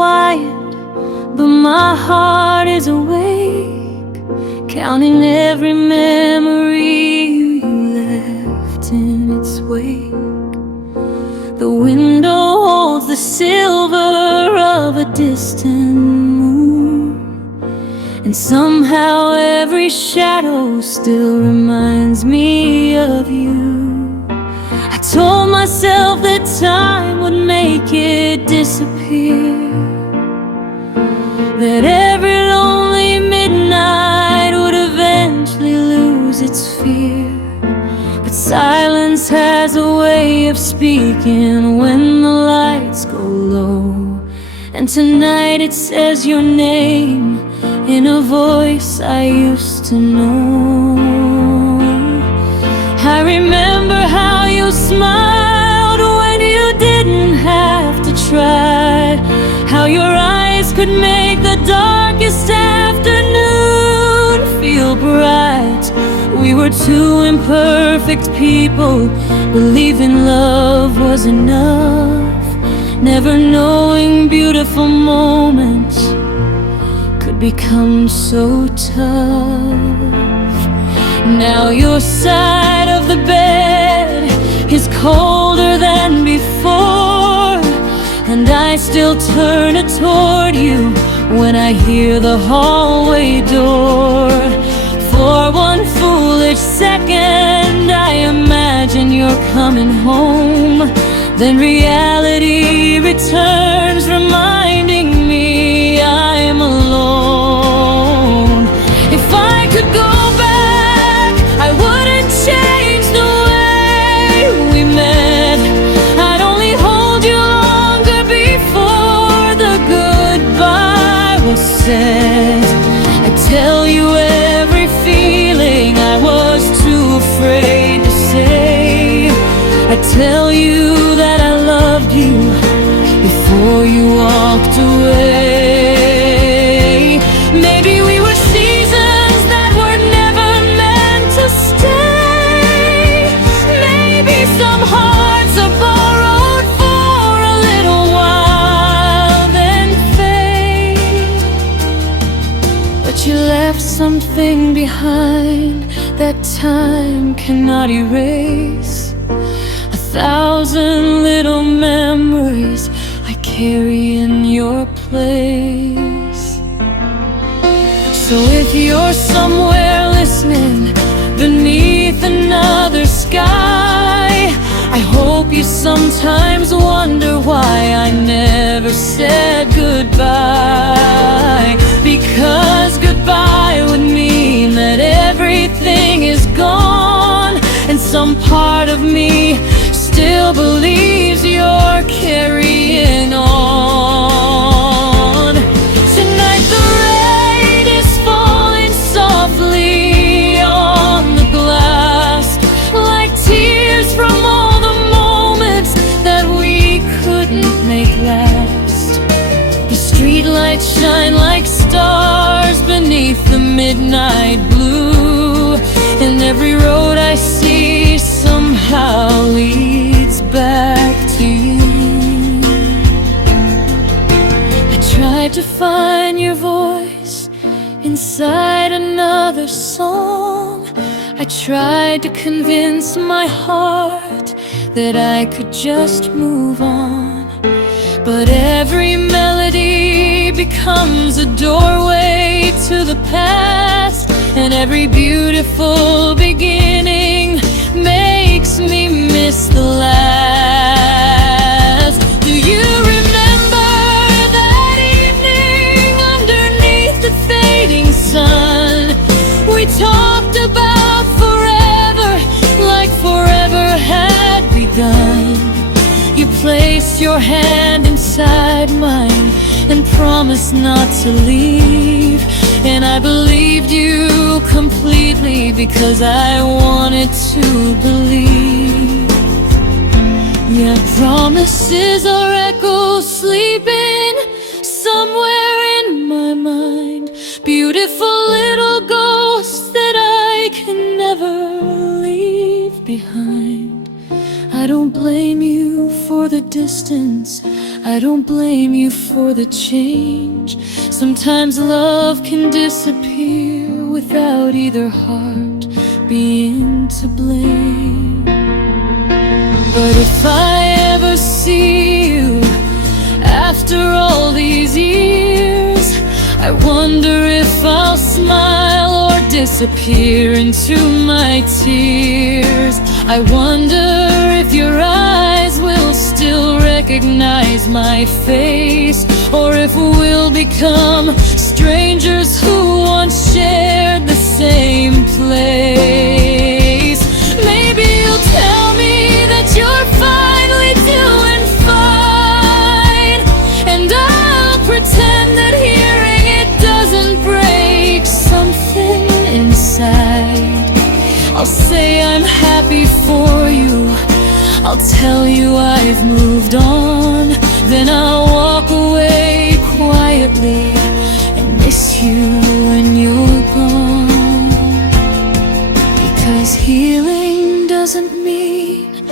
quiet, but my heart is awake, counting every memory you left in its wake. The window holds the silver of a distant moon, and somehow every shadow still reminds me of you. I told myself that time would make it disappear, that every lonely midnight would eventually lose its fear. But silence has a way of speaking when the lights go low, and tonight it says your name in a voice I used to know. I remember how you smiled when you didn't have to try, how your eyes could make the darkest afternoon feel bright. We were two imperfect people, believing love was enough, never knowing beautiful moments could become so tough. Now your side of the bed is colder than before, and I still turn it toward you when I hear the hallway door. For one foolish second I imagine you're coming home, then reality returns, reminding me I'm alone. If I could go back, I wouldn't change the way we met. I'd only hold you longer before the goodbye was said. I'd tell you every feeling I was too afraid to say. I'd tell you that I loved you before you walked away. Maybe we were seasons that were never meant to stay. Maybe some hearts are borrowed for a little while, then fade. But you left something behind that time cannot erase. 1,000 little memories I carry in your place. So if you're somewhere listening beneath another sky, I hope you sometimes wonder why I never said goodbye. Because goodbye would mean that everything is gone, and some part of me still believes you're carrying on. Tonight the rain is falling softly on the glass, like tears from all the moments that we couldn't make last. The streetlights shine like stars beneath the midnight blue, and every road I see somehow leads back to you. I tried to find your voice inside another song. I tried to convince my heart that I could just move on, but every melody becomes a doorway to the past, and every beautiful beginning makes me miss the last. Do you remember that evening underneath the fading sun? We talked about forever, like forever had begun. You placed your hand inside mine and promised not to leave, and I believed you completely because I wanted to believe. Yeah, promises are echoes sleeping somewhere in my mind, beautiful little ghosts that I can never leave behind. I don't blame you for the distance I don't blame you for the change. Sometimes love can disappear without either heart being to blame. But if I ever see you after all these years, I wonder if I'll smile or disappear into my tears. I wonder if your eyes will still recognize my face, or if we'll become strangers who once shared the same place. Maybe you'll tell me that you're finally doing fine, and I'll pretend that hearing it doesn't break something inside. I'll say I'm happy for you, I'll tell you I've moved on, then I'll walk away quietly and miss you when you're gone. Because healing doesn't mean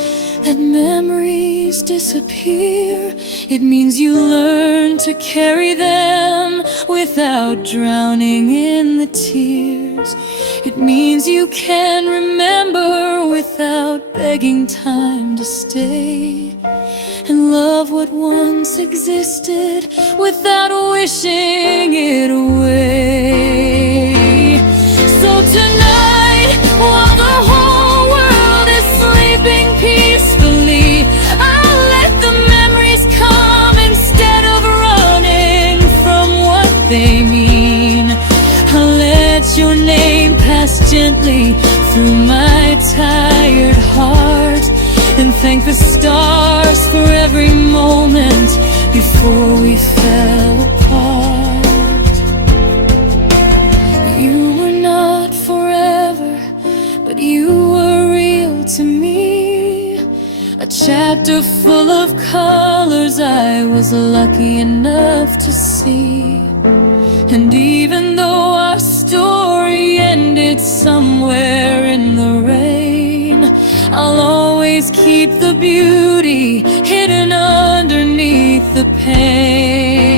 that memories disappear. It means you learn to carry them without drowning in the tears. It means you can remember without begging time to stay, and love what once existed without wishing it away. So tonight, while the whole world is sleeping peacefully, I'll let the memories come instead of running from what they mean. I'll let your name pass gently through my tired heart, and thank the stars for every moment before we fell apart. You were not forever, but you were real to me. A chapter full of colors I was lucky enough to see. And even though our story ended somewhere in the rain, I'll always keep the beauty hidden underneath the pain.